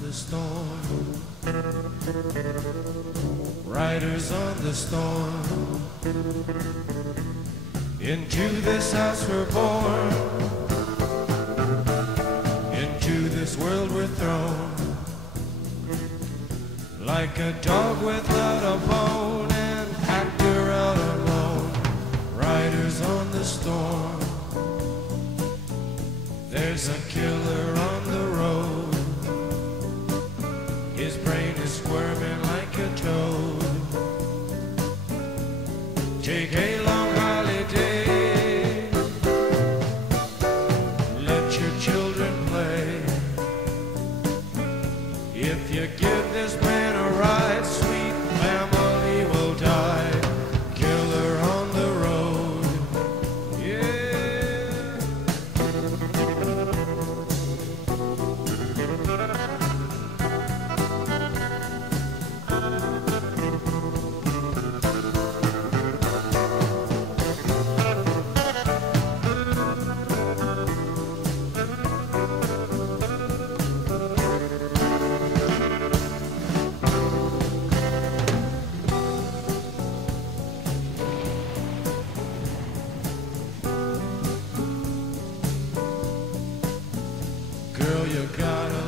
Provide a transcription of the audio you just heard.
the storm, riders on the storm. Into this house we're born, into this world we're thrown, like a dog without a bone, an actor out alone. Riders on the storm. There's a killer on the road. His brain is squirming like a toad. Take a long holiday. Let your children play. If you give this man a ride, sweet family will die. Killer on the road. Yeah. Girl, you gotta